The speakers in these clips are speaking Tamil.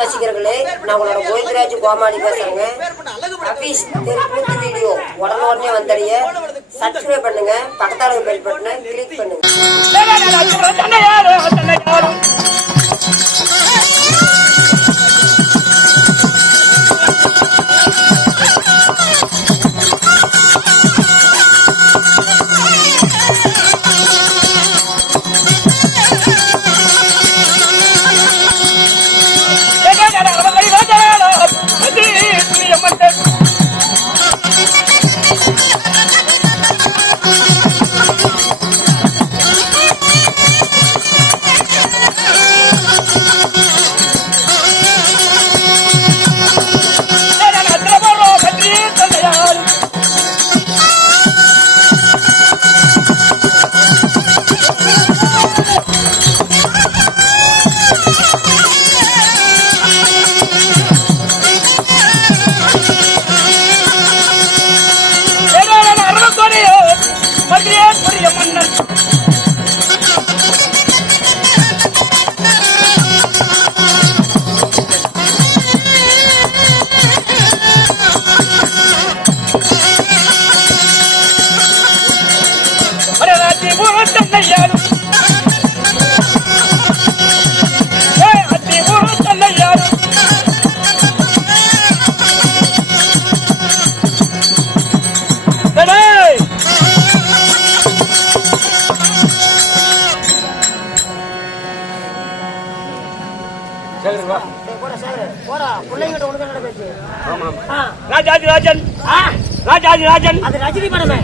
ரசிகர்களே நான் உங்களோட கோவிந்தராஜ் கோமாளி பேசுறேங்க. அபீஸ் தெருக்கூத்து வீடியோ உடனே உடனே வந்தடைய சப்ஸ்கிரைப் பண்ணுங்க பக்கத்தால பெல் பட்டனை கிளிக் பண்ணுங்க. ஆ, ராஜாதி ராஜன். ஆ, ராஜாதி ராஜன். அது ரஜினி படமே.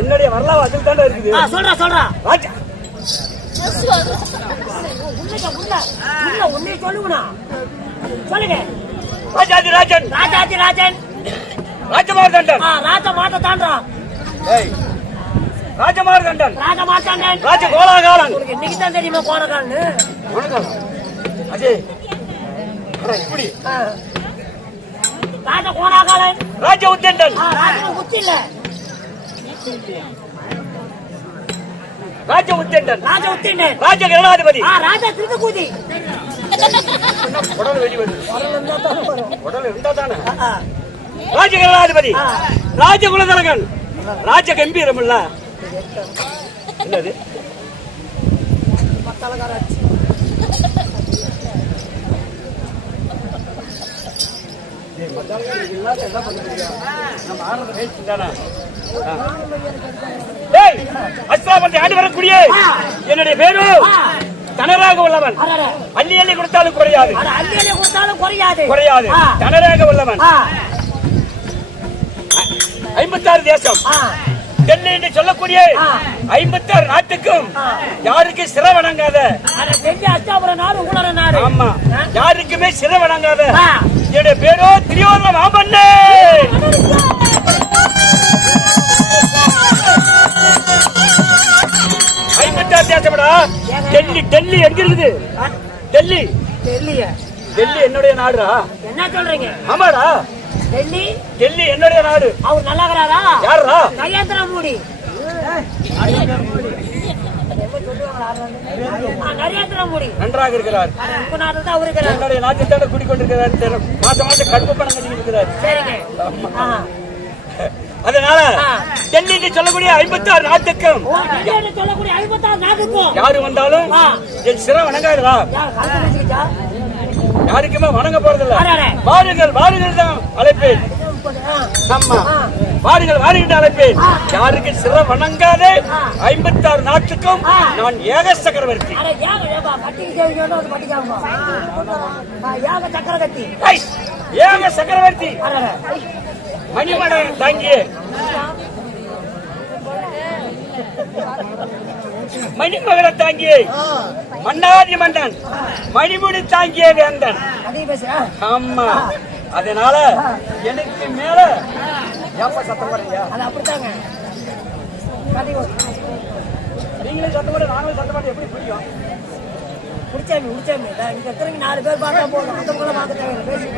என்னுடைய வரலாறு அதில் தானே இருக்குது. சொல்றா சொல்றா. ராஜா. சொல்லுங்க. ராஜாதி ராஜன். ராஜாதி ராஜன். ராஜமார்தண்டன் ஆ, ராஜ மாட்ட தாண்டா. ஏய். ராஜமார்தண்டன் ராஜ கோலாகாலன் இன்னைக்கு தான் தெரியுமா வணக்கம் அஜய் அட, இப்படி. ராஜ கோணாகாலன் ராஜ உத்தண்டன் ஆ, ராஜ உத்தண்டன் ராஜ உத்திண்டன் ராஜ கருணாதிபதி உடல் வெளி வருது உடல் இருந்தா தானே ராஜ கருணாதிபதி. ராஜ குலதலகன் ராஜ கம்பீரம் இல்ல என்னது? பத்தலகாராச்சி. வரக்கூடிய என்னுடைய பேரு தனராக உள்ளவன். அள்ளி அள்ளி கொடுத்தாலும் குறையாது. அள்ளி அள்ளி கொடுத்தாலும் குறையாது. குறையாது. தனராக உள்ளவன். ஐம்பத்தாறு தேசம். டெல்லி என்று சொல்லக்கூடிய. ஐம்பத்தாறு நாட்டுக்கும் யாருக்கு சிற வணங்காத? யாருக்குமே சிற வணங்காத. என்னுடைய பேரோ திரியோதன மாமன்னே! ஐம்பத்தாறு தேசம்டா? டெல்லி டெல்லி எங்க இருக்குது டெல்லி. தெரியலையே டெல்லி என்னுடைய நாடுடா. என்ன சொல்றீங்க? ஆமாடா. டெல்லி? டெல்லி என்னுடைய நாடு. அவர் நல்லா ஆ, நரேந்திர மோடி. நன்றாக இருக்கிறார் என்னுடைய நாட்டுத்தாண்ட குடிக்கொண்டிருக்கிறார். மாசம் மாசம் கடுப்பு பணம் கட்டி இருக்கிறார். அதனால ஆ. டெல்லி என்று சொல்லக்கூடிய ஐம்பத்தி ஆறு நாட்டுக்கும் சொல்லக்கூடிய ஐம்பத்தாறு நாட்டுக்கும் யாரு வந்தாலும். என் சிற வணங்காதா? யாருக்குமே வணங்க போறதில்ல. வாருங்கள் வாருங்கள் தான் அழைப்பேன் ஆ. வாருங்கள் வாருங்கள் அழைப்பேன் யாருக்கு சிற வணங்காதே? ஐம்பத்தி ஆறு நாட்டுக்கும். நான் ஏக சக்கரவர்த்தி. ஏக சக்கரவர்த்தி. மணிமடல் தாங்கியே. மணிமகர தாங்கியே. மன்னாதி மன்னன். மணிமுடி தாங்கிய வேந்தன். ஆமா. அதனால எனக்கு மேல ஏப்பா சத்தம் போடுறீங்க? அது அப்படித்தாங்க. நீங்களே சத்தம் போட நாங்களும் சத்தம் போட எப்படி புரியும்? முடிச்சாமி இந்தா, இங்க இருக்கிறவங்க நாலு பேர் பார்த்தா போதும். அந்த கூட பேசி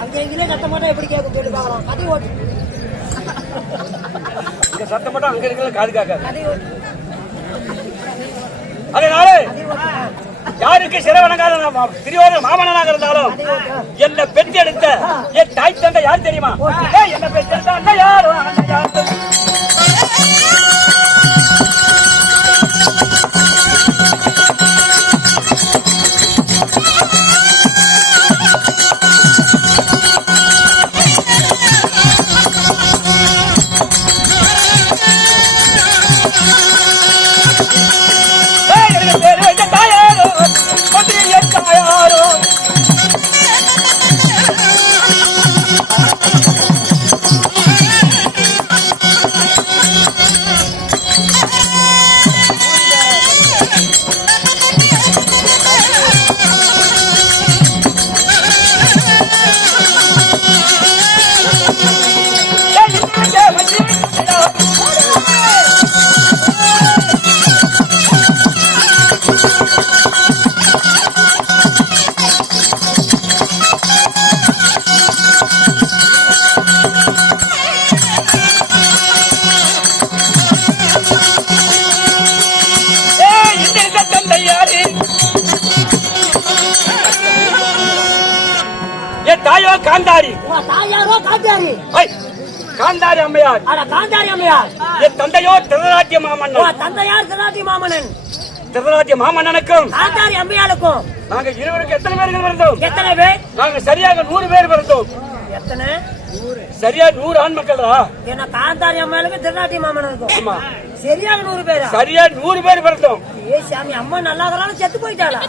அங்கே இங்கே சத்தம் போட்டா எப்படி கேட்கும் கேட்டு பார்க்கலாம். கதை ஓட்டு. இங்க சத்தம் போட்டா அங்க இருக்கிற காது காக்காது அதனால யாருக்கு சிறவனங்கார திருவாரூர் மாமனாக இருந்தாலும் என்ன பெற்று எடுத்த என் தாய் தந்தை யார் தெரியுமா? என்ன பெற்று எடுத்த அண்ணன் யாரு காந்தாரி. தாயாரோ காந்தாரி? காந்தாரி அம்மையார். காந்தாரி அம்மையார். என் தந்தையோ திருராஜ்ய உன் தந்தையார் சிராட்டி மாமனன் திருராஜ்ய மாமன்னனுக்கும் காந்தாரி அம்மையாளுக்கும். நாங்க இருவருக்கு எத்தனை பேர்கள் பிறந்தோம்? எத்தனை பேர்? நாங்க சரியாக நூறு பேர் பிறந்தோம். எத்தனை? சரியா நூறு ஆண் மக்களா? என்ன காந்தாரி அம்மையாளுக்கு திருநாட்டி மாமனனுக்கும் ஆமா. சரியாக நூறு பேரா? சரியா நூறு பேர் பிறந்தோம். ஏ சாமி அம்மா நல்லா செத்து போயிட்டாளா?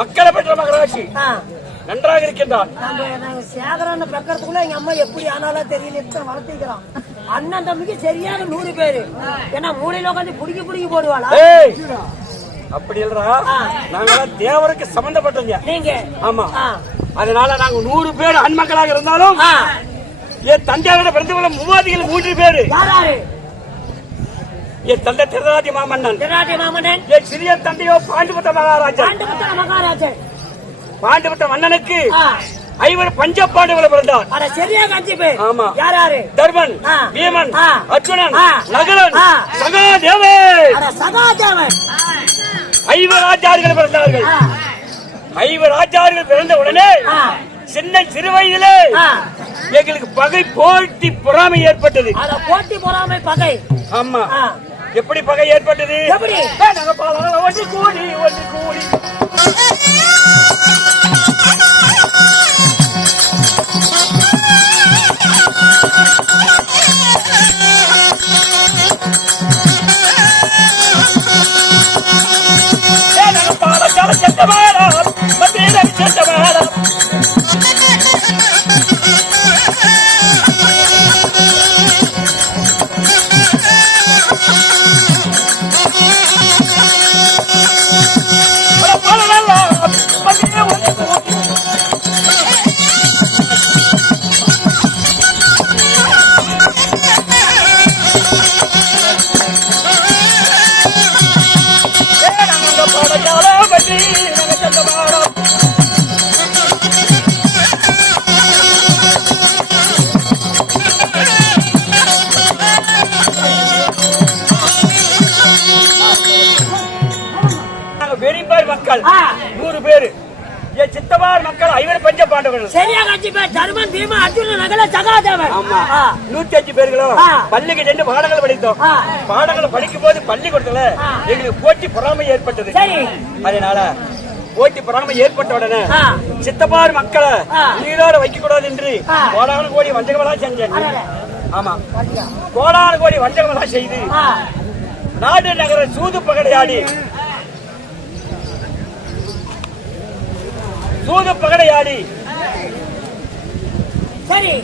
மக்களை பெற்ற மகராட்சி நன்றாக இருக்கின்றான் சேகரன் பெக்கறதுக்குள்ள எங்க அம்மா எப்படி ஆனாலும் தெரியல வளர்த்திக்கிறோம். அண்ணன் தம்பிக்கு சரியாக நூறு பேரு. ஏன்னா மூலையில உட்காந்து புடிக்கி புடிக்கி போடுவாளா? அப்படி இல்லடா. நாங்க தேவருக்கு சம்பந்தப்பட்டவங்க நீங்க? ஆமா. அதனால நாங்க நூறு பேர் ஆண்மக்களாக இருந்தாலும் என் தந்தையோட பிறந்தவங்க மூவாதிகள் மூன்று பேரு. என் தந்தை திருராஜ மாமன்னன். திருநாட்டி மாமன்னன். என் சிறிய தந்தையோ பாண்டுபுத்த மகாராஜன். பாண்டுபுத்திர மகாராஜன். பாண்டுபுத்த மன்னனுக்கு ஐவர் பஞ்ச பாண்டுகளை பிறந்தார். சரியாக அஞ்சு பேர் ஆமா. யார் யாரு தர்மன். பீமன். அர்ஜுனன் ஆ. நகலன் ஆ. சகாதேவே அட சகாதேவன். ஐவர் ஆச்சாரிகள் பிறந்தார்கள். ஐவர் ஆச்சாரிகள் பிறந்த உடனே சின்ன சிறு வயதிலே. எங்களுக்கு பகை போட்டி பொறாமை ஏற்பட்டது. போட்டி பொறாமை பகை. ஆமா. எப்படி பகை ஏற்பட்டது? எப்படி? நாங்க பாலால ஒன்று கூடி ஒன்று கூடி. மக்கள். நூறு பேரு என் சித்தவார் மக்கள் ஐவர் பஞ்ச பாண்டவர்கள் சரியாக அஞ்சு பேர் தர்மன் பீமா அர்ஜுனன் நகல சகாதேவன் நூத்தி அஞ்சு பேர்களும். பள்ளிக்கு ரெண்டு பாடங்கள் படித்தோம். பாடங்களை படிக்கும் போது பள்ளிக்கூடத்துல. எங்களுக்கு போட்டி பொறாமை ஏற்பட்டது அதனால போட்டி பொறாமை ஏற்பட்ட உடனே. சித்தப்பார் மக்களை. உயிரோட வைக்க கூடாது என்று. கோடான கோடி வஞ்சகமெல்லாம் செஞ்சேன். ஆமா கோடான கோடி வஞ்சகமெல்லாம் செய்து நாடு நகர சூது பகடையாடி சூது பகடையாடி. சரி.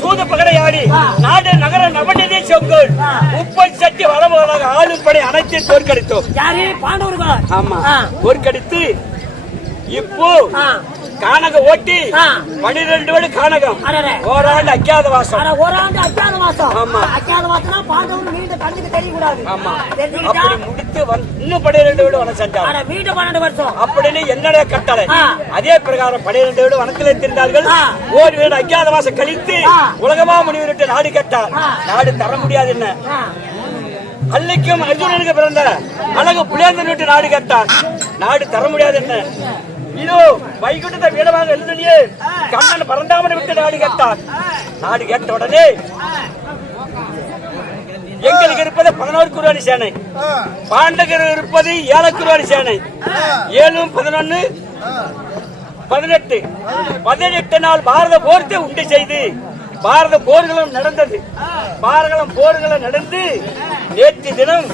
சூது பகடையாடி. நாடு நகர நவநிதி செங்கோல். முப்பது சக்தி வளமுகளாக ஆளும் படை அனைத்து தோற்கடித்தோம். யாரு? பாண்டவர்கள். ஆமா. தோற்கடித்து இப்போ கானக ஓட்டி. பனிரெண்டு வடு கானகம். ஓராண்டு அஜாத வாசம். ஆண்டு அஜாத மாசம் ஆமா. அஜாத மாசம்னா பாண்டவன் வீட்டு கண்ணுக்கு தெரியக்கூடாது. ஆமா. அப்படி முடித்து வந்து இன்னும் பனிரெண்டு வீடு வனம் அட வீட்டு பன்னெண்டு வருஷம். அப்படின்னு என்னடா கட்டளை. அதே பிரகாரம் பனிரெண்டு வீடு வனத்திலே தெரிந்தார்கள். ஓடி வீடு அஜாத வாசம் கழித்து. உலகமா முனிவரிட்டு நாடு கேட்டார். நாடு தர முடியாது என்ன? அல்லிக்கும் அர்ஜுனனுக்கு பிறந்த அழகு புலேந்தன் விட்டு நாடு கேட்டான் நாடு தர முடியாது என்ன? இதோ வைகுண்டத்தை வீடமாக எழுதியே கண்ணன் பரந்தாமனை விட்டு நாடு கேட்டான். நாடு கேட்ட உடனே எங்களுக்கு இருப்பது பதினோரு குருவாணி சேனை. பாண்டகர் இருப்பது ஏழு குருவாணி சேனை. ஏழும் பதினொன்னு பதினெட்டு. பதினெட்டு நாள் பாரத போர்த்தை உண்டு செய்து பாரத போர்களும் நடந்தது. பாரதம் போர்களும் நடந்து நேற்று தினம்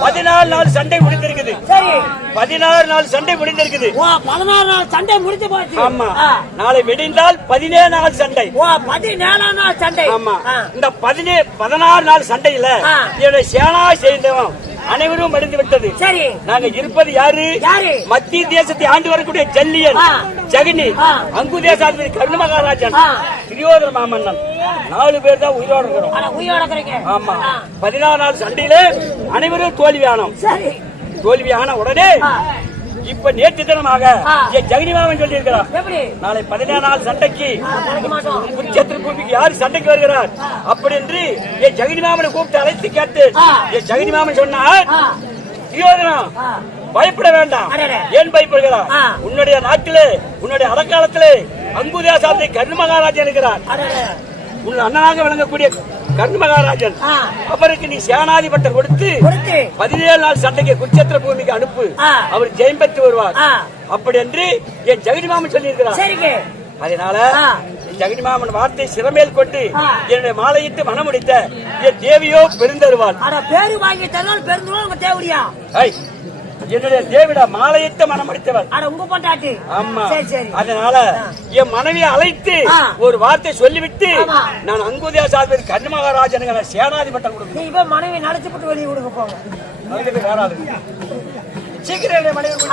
பதினாலு நாள் சண்டை முடிந்திருக்குது. சரி. பதினாறு நாள் சண்டை முடிந்திருக்குது. பதினாறு நாள் சண்டை முடிஞ்சு போச்சு. ஆமா. நாளை வெடிந்தால் பதினேழு நாள் சண்டை. பதினேழாம் நாள் சண்டை. ஆமா. இந்த பதினே பதினாறு நாள் சண்டையில. என்னுடைய சேனா சேர்ந்தவன் அனைவரும் மடிந்து விட்டது சரி நாங்க இருப்பது யாரு யாரு? மத்திய தேசத்தை ஆண்டு வரக்கூடிய ஜல்லியன். ஜெகனி ஆ. அங்கு தேசாதிபதி கருண மகாராஜன் ஆ. திரியோதர மாமன்னன் நாலு பேர் தான் உயிரோடு இருக்கிறோம் ஆமா. பதினாறு நாள் சண்டையில அனைவரும் தோல்வி ஆனோம் சரி தோல்வி ஆன உடனே. இப்ப நேற்று தினமாக ஆ. என் ஜெகனி மாமன் சொல்லி இருக்கிறார் நாளை பதினேழு நாள் சண்டைக்கு பூமிக்கு யாரு சண்டைக்கு வருகிறார் அப்படி என்று என் ஜெகனி மாமனை கூப்பிட்டு அழைத்து கேட்டு. என் ஜெகனி மாமன் சொன்னார் ஆ. பயப்பட வேண்டாம். ஏன் பயப்படுகிறார். உன்னுடைய நாட்டிலே உன்னுடைய அரக்காலத்திலே அங்குதேசாத்தை கர்ண மகாராஜன் இருக்கிறார். உன் அண்ணனாக விளங்கக்கூடிய கர்ண மகாராஜன். அவருக்கு நீ சேனாதிபட்டம் கொடுத்து பதினேழு நாள் சண்டைக்கு குருச்சேத்திர பூமிக்கு அனுப்பு. அவர் ஜெயம் பெற்று வருவார். அப்படி என்று என் ஜெகடி மாமன் சொல்லியிருக்கிறார் அதனால ஆ. என் ஜெகடி மாமன் வார்த்தை சிறமேல் கொண்டு. என்னுடைய மாலையிட்டு மனமுடித்த என் தேவியோ பெருந்தருவாள் அட பேரு வாங்கி பெருந்தோம் உங்க தேவடியா என்னுடைய தேவிடா மாலையிட்ட மனமுடித்தவள் அட உங்க பொண்டாட்டி ஆமா சரி சரி அதனால என் மனைவியை அழைத்து. ஒரு வார்த்தை சொல்லிவிட்டு. நான் அங்குதியா சாதிபதி கர்ண மகாராஜனுக்கு நான் சேனாதிபட்டம் கொடுக்கணும் இப்ப மனைவி நடிச்சு போட்டு வெளியே கொடுக்க போங்க. சீக்கிரம் மனைவி.